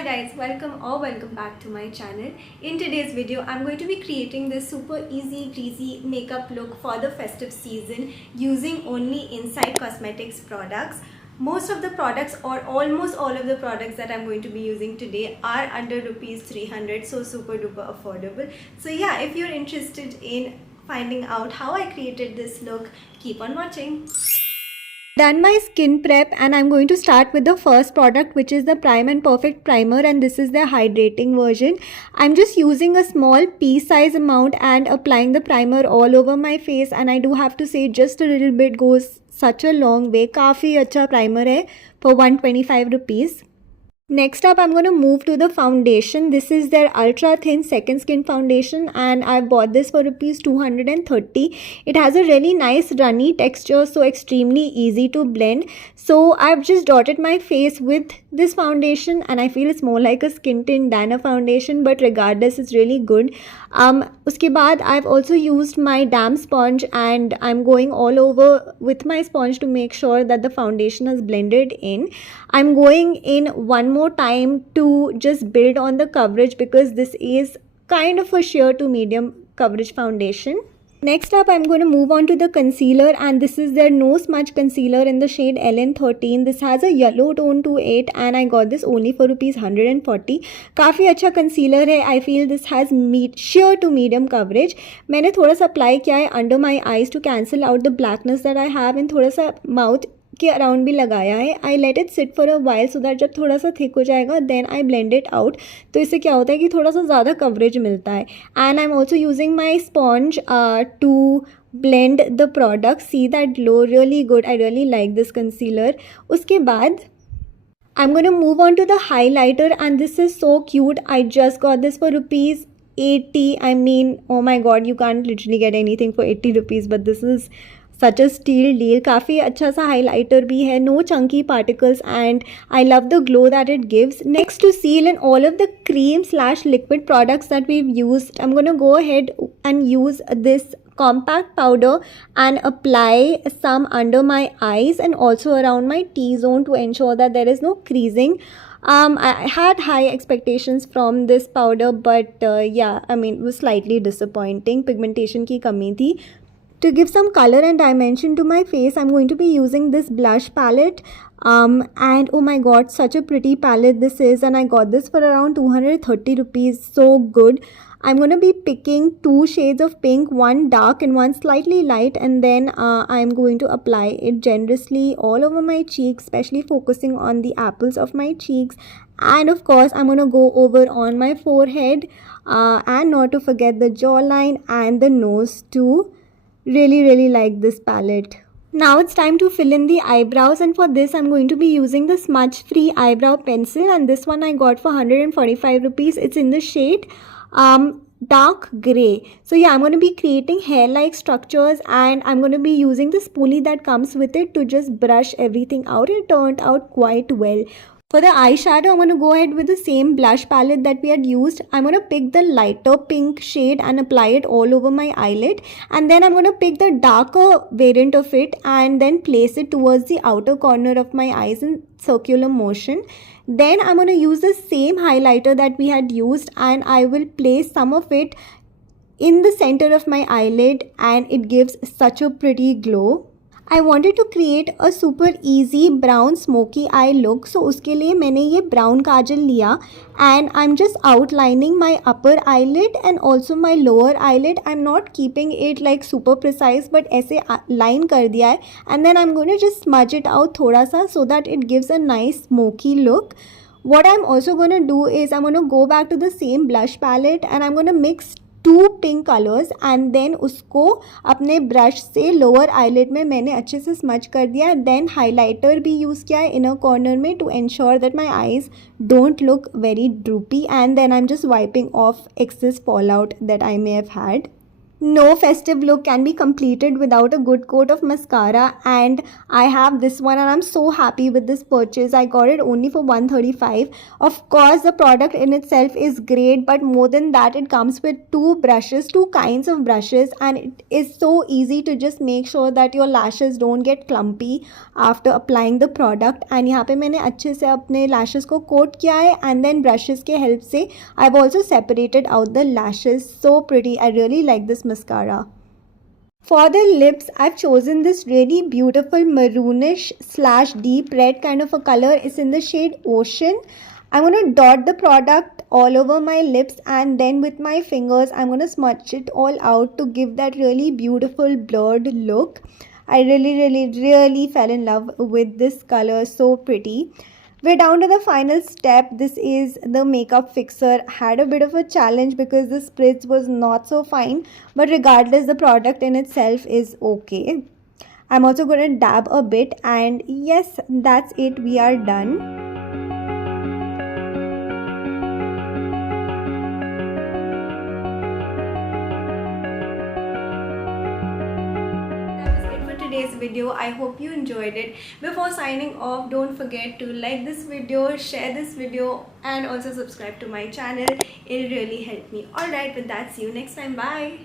Hi guys, welcome back to my channel. In today's video, I'm going to be creating this super easy breezy makeup look for the festive season using only Inside Cosmetics products. Most of the products or almost all of the products that I'm going to be using today are under rupees 300, so super duper affordable. So yeah, if you're interested in finding out how I created this look, keep on watching. Done my skin prep and I'm going to start with the first product, which is the Prime and Perfect Primer, and this is the hydrating version. I'm just using a small pea size amount and applying the primer all over my face, and I do have to say just a little bit goes such a long way. काफ़ी अच्छा primer है for 125 rupees. Next up, I'm going to move to the foundation. This is their ultra thin second skin foundation and I bought this for rupees 230. It has a really nice runny texture, so extremely easy to blend. So I've just dotted my face with this foundation and I feel it's more like a skin tint than a foundation, but regardless it's really good. Uske baad I've also used my damp sponge and I'm going all over with my sponge to make sure that the foundation is blended in. I'm going in one more time to just build on the coverage because this is kind of a sheer to medium coverage foundation. Next up, I'm going to move on to the concealer, and this is their No Smudge concealer in the shade LN13. This has a yellow tone to it and I got this only for rupees 140. काफ़ी अच्छा concealer है. I feel this has sheer to medium coverage. मैंने थोड़ा सा apply किया है under my eyes to cancel out the blackness that I have, and थोड़ा सा mouth के अराउंड भी लगाया है. I let it sit for a while so that जब थोड़ा सा थिक हो जाएगा then I blend it out. तो इससे क्या होता है कि थोड़ा सा ज़्यादा कवरेज मिलता है. And I am also using my sponge to blend the product. See that glow, really good. I really like this concealer. उसके बाद I'm going to move on to the highlighter, and this is so cute. I just got this for rupees 80. I mean, oh my god, you can't literally get anything for 80 rupees, but this is such a steal deal. काफ़ी अच्छा सा highlighter भी है, no chunky particles, and I love the glow that it gives. Next, to seal in all of the cream slash liquid products that we've used, I'm going to go ahead and use this compact powder and apply some under my eyes and also around my T-zone to ensure that there is no creasing. I had high expectations from this powder, but yeah, I mean, it was slightly disappointing. Pigmentation की कमी थी. To give some color and dimension to my face, I'm going to be using this blush palette. And oh my god, such a pretty palette this is, and I got this for around 230 rupees. So good. I'm going to be picking two shades of pink, one dark and one slightly light, and then I'm going to apply it generously all over my cheeks, especially focusing on the apples of my cheeks. And of course, I'm going to go over on my forehead and not to forget the jawline and the nose too. Really like this palette. Now it's time to fill in the eyebrows, and for this I'm going to be using the Smudge free eyebrow pencil, and this one I got for 145 rupees. It's in the shade dark gray. So yeah, I'm going to be creating hair like structures, and I'm going to be using the spoolie that comes with it to just brush everything out. It turned out quite well. For the eyeshadow, I'm going to go ahead with the same blush palette that we had used. I'm going to pick the lighter pink shade and apply it all over my eyelid. And then I'm going to pick the darker variant of it and then place it towards the outer corner of my eyes in circular motion. Then I'm going to use the same highlighter that we had used, and I will place some of it in the center of my eyelid, and it gives such a pretty glow. I wanted to create a super easy brown smoky eye look, so उसके लिए मैंने ये brown काजल लिया and I'm just outlining my upper eyelid and also my lower eyelid. I'm not keeping it like super precise, but ऐसे line कर दिया है, and then I'm going to just smudge it out थोड़ा सा so that it gives a nice smoky look. What I'm also going to do is I'm going to go back to the same blush palette and I'm going to mix two pink colours and then उसको अपने brush से lower eyelid में मैंने अच्छे से smudge कर दिया. Then highlighter भी यूज़ किया है इनर कॉर्नर में to ensure that my eyes don't look very droopy, and then I am just wiping off excess fall out that I may have had. No festive look can be completed without a good coat of mascara, and I have this one and I'm so happy with this purchase. I got it only for 135. Of course, the product in itself is great, but more than that, it comes with two kinds of brushes, and it is so easy to just make sure that your lashes don't get clumpy after applying the product. And यहाँ पे मैंने अच्छे से अपने lashes को coat किया है, and then brushes के help से I've also separated out the lashes. So pretty. I really like this mascara. For the lips, I've chosen this really beautiful maroonish slash deep red kind of a color. It's in the shade Ocean. I'm going to dot the product all over my lips, and then with my fingers I'm going to smudge it all out to give that really beautiful blurred look. I really fell in love with this color. So pretty. We're down to the final step. This is the makeup fixer. Had a bit of a challenge because the spritz was not so fine, but regardless, the product in itself is okay. I'm also going to dab a bit, and yes, that's it. We are done. Today's video. I hope you enjoyed it. Before signing off, don't forget to like this video, share this video, and also subscribe to my channel. It'll really help me. Alright, with that, see you next time. Bye.